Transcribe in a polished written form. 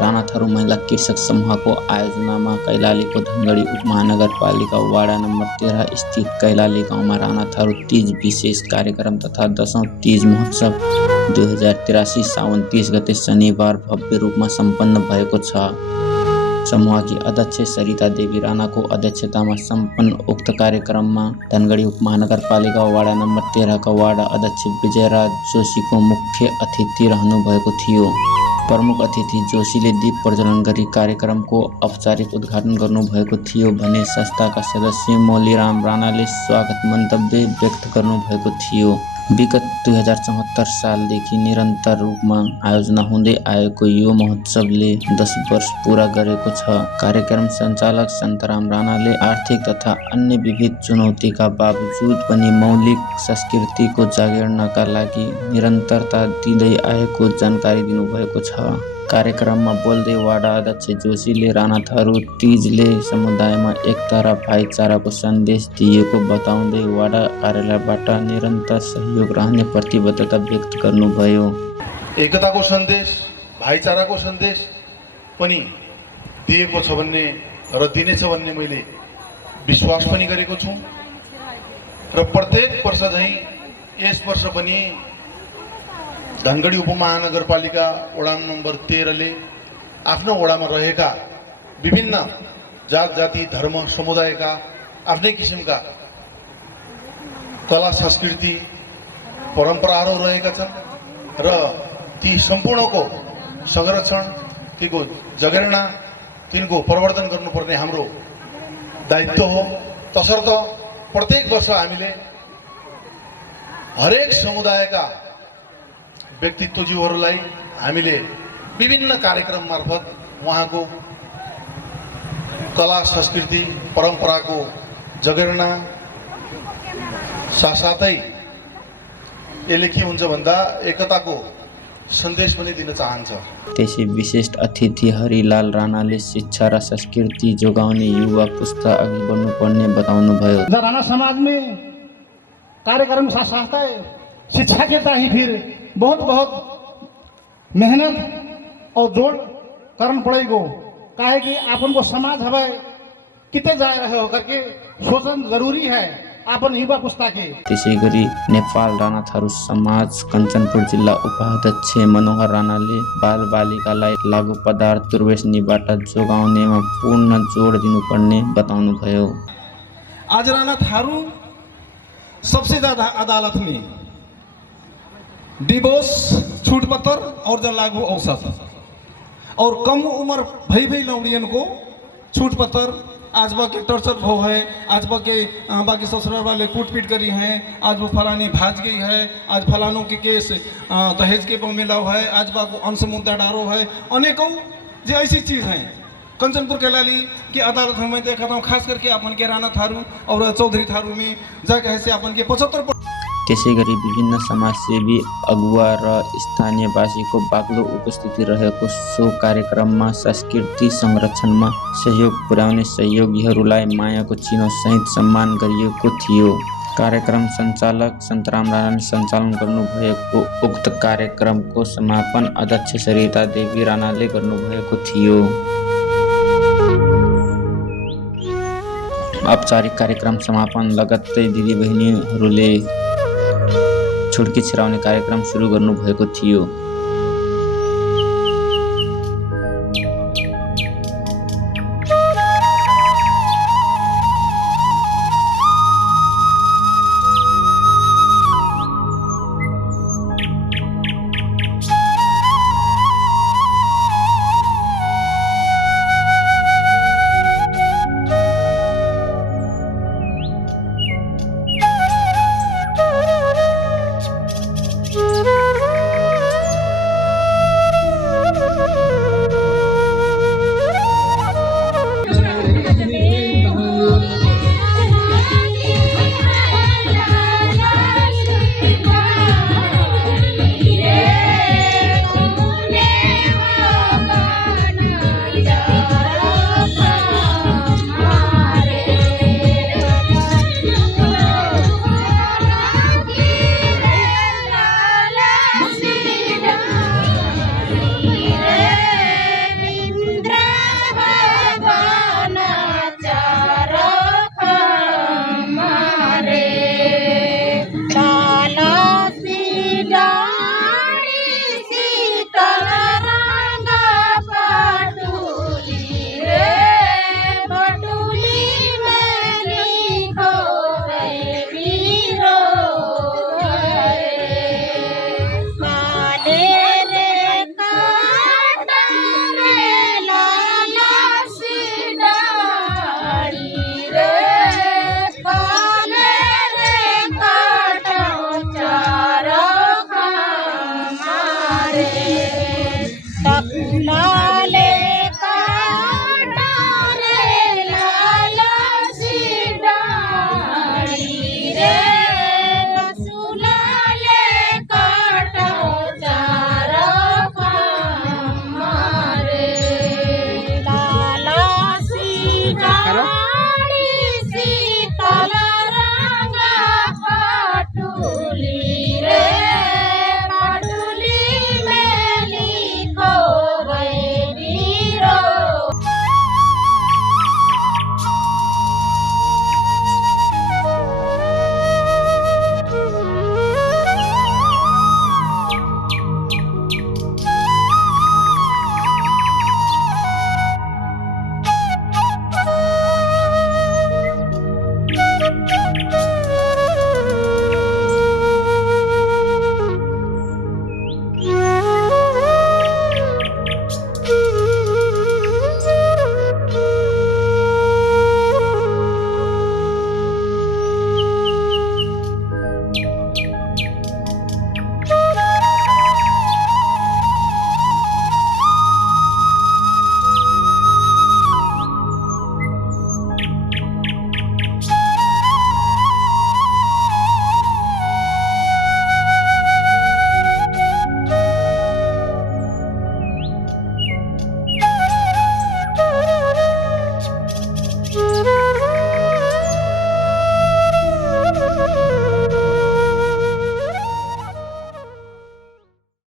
रानाथारू महिला कृषक समूहको आयोजनामा कैलालीको धनगढी उपमहानगरपालिका वाडा नम्बर 13 स्थित कैलाली गाउँमा रानाथारू तीज विशेष कार्यक्रम तथा 10औं तीज महोत्सव 2083 साउन 30 गते शनिबार भव्य रूपमा सम्पन्न भएको छ। समूहकी अध्यक्ष सरिता देवी राणाको अध्यक्षतामा सम्पन्न उक्त कार्यक्रममा धनगढी उपमहानगरपालिका वाडा नम्बर 13 का वाडा अध्यक्ष विजयराज जोशीको मुख्य अतिथि रहनुभएको थियो। प्रमुख अतिथि जोशीले दीप प्रज्वलन गरी कार्यक्रमको औपचारिक उद्घाटन गर्नुभएको थियो भने संस्थाका सदस्य मौलीराम राणाले स्वागत मन्तव्य व्यक्त गर्नुभएको थियो। विगत 2074 सालदेखि निरन्तर रूपमा आयोजना हुँदै आएको यो महोत्सवले 10 वर्ष पूरा गरेको छ। कार्यक्रम सञ्चालक सन्तराम राणाले आर्थिक तथा अन्य विविध चुनौतीका बावजुद पनि मौलिक संस्कृतिको जागरणका लागि निरन्तरता दिँदै आएको जानकारी दिनुभएको छ। कार्यक्रममा बोल्दै वाडा अध्यक्ष जोशीले रानाथारू तीजले समुदायमा एकता र भाइचाराको सन्देश दिएको बताउँदै वाडा कार्यालयबाट निरन्तर सहयोग रहने प्रतिबद्धता व्यक्त गर्नुभयो। एकताको सन्देश, भाइचाराको सन्देश पनि दिएको छ भन्ने र दिनेछ भन्ने मैले विश्वास पनि गरेको छु र प्रत्येक वर्ष झैं यस वर्ष पनि धनगढी उपमहानगरपालिका वडा नम्बर 13 ले आफ्नो वडामा रहेका विभिन्न जात जाति धर्म समुदायका आफ्नै किसिमका कला संस्कृति परम्पराहरू रहेका छन् र ती सम्पूर्णको संरक्षण, तीको जगेर्ना, तिनको प्रवर्धन गर्नुपर्ने हाम्रो दायित्व हो। तसर्थ प्रत्येक वर्ष हामीले हरेक समुदायका व्यक्तित्वज्यूहरूलाई हामीले विभिन्न कार्यक्रम मार्फत उहाँको कला संस्कृति परम्पराको जगेर्ना साथसाथै यसले के हुन्छ भन्दा एकताको सन्देश पनि दिन चाहन्छ। त्यसै विशिष्ट अतिथि हरिलाल राणाले शिक्षा र संस्कृति जोगाउने युवा पुस्ता अघि बढ्नुपर्ने बताउनुभयो। राणा समाज में कार्यक्रम साथ साथ शिक्षा के ही फिर बहुत मेहनत और जोड़ करना पड़ेगा। काहे कि अपन को समाज हवे किते जा रहे हो करके सोचना जरूरी है अपन युवा पुस्ता के। त्यसै गरी नेपाल रानाथारू समाज कञ्चनपुर जिल्ला उपाध्यक्ष मनोहर राणाले बाल बालिकालाई लागू पदार्थ दुर्व्यसनीबाट जोगाउनेमा पूर्ण जोड दिनुपर्ने बताउनुभयो। आज रानाथारू सबसे ज्यादा अदालत में डिवोर्स छूट पत्र और जो लागू औसत और कम उम्र भई लौड़ियन को छूट पत्र आज बाकी टर्चर भो है, आज बाकी ससुराल वाले कूट पीट करी हैं, आज वो फलानी भाज गई है, आज फलानों के केस दहेज के मिला हुआ है, आज बाको अंश मुद्दा डारो है, अनेकों जो ऐसी चीज़ हैं। कंचनपुर कैलाली की अदालत में देखा था खास करके अपन के रानाथारू और चौधरी थारू में जगह से अपन के 75। त्यसै गरी विभिन्न समाजसेवी अगुवा र स्थानीयवासीको बाक्लो उपस्थिति रहेको सो कार्यक्रममा संस्कृति संरक्षणमा सहयोग पुर्याउने सहयोगीहरूलाई मायाको चिनो सहित सम्मान गरिएको थियो। कार्यक्रम सञ्चालक सन्तराम राणाले सञ्चालन गर्नुभएको उक्त कार्यक्रमको समापन अध्यक्ष सरिता देवी राणाले गर्नुभएको थियो। औपचारिक कार्यक्रम समापन लगत्तै दिदीबहिनीहरूले छुड्की छिराउने कार्यक्रम सुरु गर्नुभएको थियो। ना